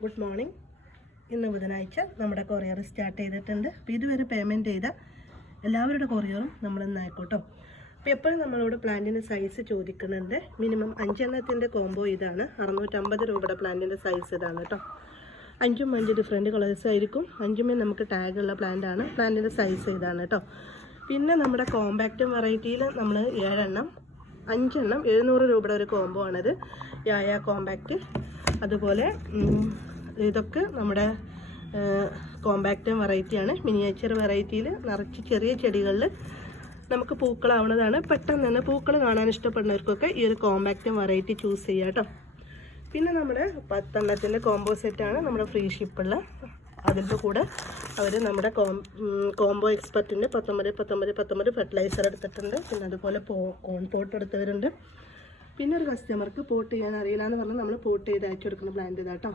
Good morning. ഇന്ന് ബുധനാഴ്ച നമ്മുടെ കൊറിയർ സ്റ്റാർട്ട് ചെയ്തിട്ടുണ്ട്. അപ്പോൾ ഇതുവരെ പേയ്മെൻറ്റ് ചെയ്ത എല്ലാവരുടെ കൊറിയറും നമ്മളിന്ന് ആയിക്കോട്ടോ. അപ്പോൾ എപ്പോഴും നമ്മളോട് പ്ലാന്റിൻ്റെ സൈസ് ചോദിക്കുന്നുണ്ട്. മിനിമം 5 എണ്ണത്തിൻ്റെ കോംബോ ഇതാണ്. 650 രൂപയുടെ പ്ലാന്റിൻ്റെ സൈസ് ഇതാണ് കേട്ടോ. 5 ഡിഫറെൻറ്റ് കളേഴ്സ് ആയിരിക്കും. 5 നമുക്ക് ടാഗുള്ള പ്ലാന്റാണ്. പ്ലാന്റിൻ്റെ സൈസ് ഇതാണ് കേട്ടോ. പിന്നെ നമ്മുടെ കോമ്പാക്റ്റും വെറൈറ്റിയിൽ നമ്മൾ 7 എണ്ണം 5 എണ്ണം 700 രൂപയുടെ ഒരു കോംബോ ആണിത്. യായ കോമ്പാക്റ്റ്. അതുപോലെ ഇതൊക്കെ നമ്മുടെ കോമ്പാക്റ്റും വെറൈറ്റിയാണ്. മിനിയേച്ചർ വെറൈറ്റിയിൽ നിറച്ച് ചെറിയ ചെടികളിൽ നമുക്ക് പൂക്കളാവുന്നതാണ്. പെട്ടെന്ന് തന്നെ പൂക്കൾ കാണാൻ ഇഷ്ടപ്പെടുന്നവർക്കൊക്കെ ഈ ഒരു കോമ്പാക്റ്റും വെറൈറ്റി ചൂസ് ചെയ്യാം കേട്ടോ. പിന്നെ നമ്മുടെ 10 എണ്ണത്തിൻ്റെ കോംബോ സെറ്റാണ് നമ്മുടെ ഫ്രീ ഷിപ്പുള്ള. അതിൻ്റെ കൂടെ അവർ നമ്മുടെ കോംബോ എക്സ്പെർട്ടിൻ്റെ 19 ഫെർട്ടിലൈസർ എടുത്തിട്ടുണ്ട്. പിന്നെ അതുപോലെ കോൺ പോട്ട് എടുത്തവരുണ്ട്. പിന്നെ ഒരു കസ്റ്റമർക്ക് പോട്ട് ചെയ്യാൻ അറിയില്ല എന്ന് പറഞ്ഞാൽ നമ്മൾ പോട്ട് ചെയ്ത് അയച്ചു കൊടുക്കുന്ന പ്ലാന്റ് ഇതാട്ടോ.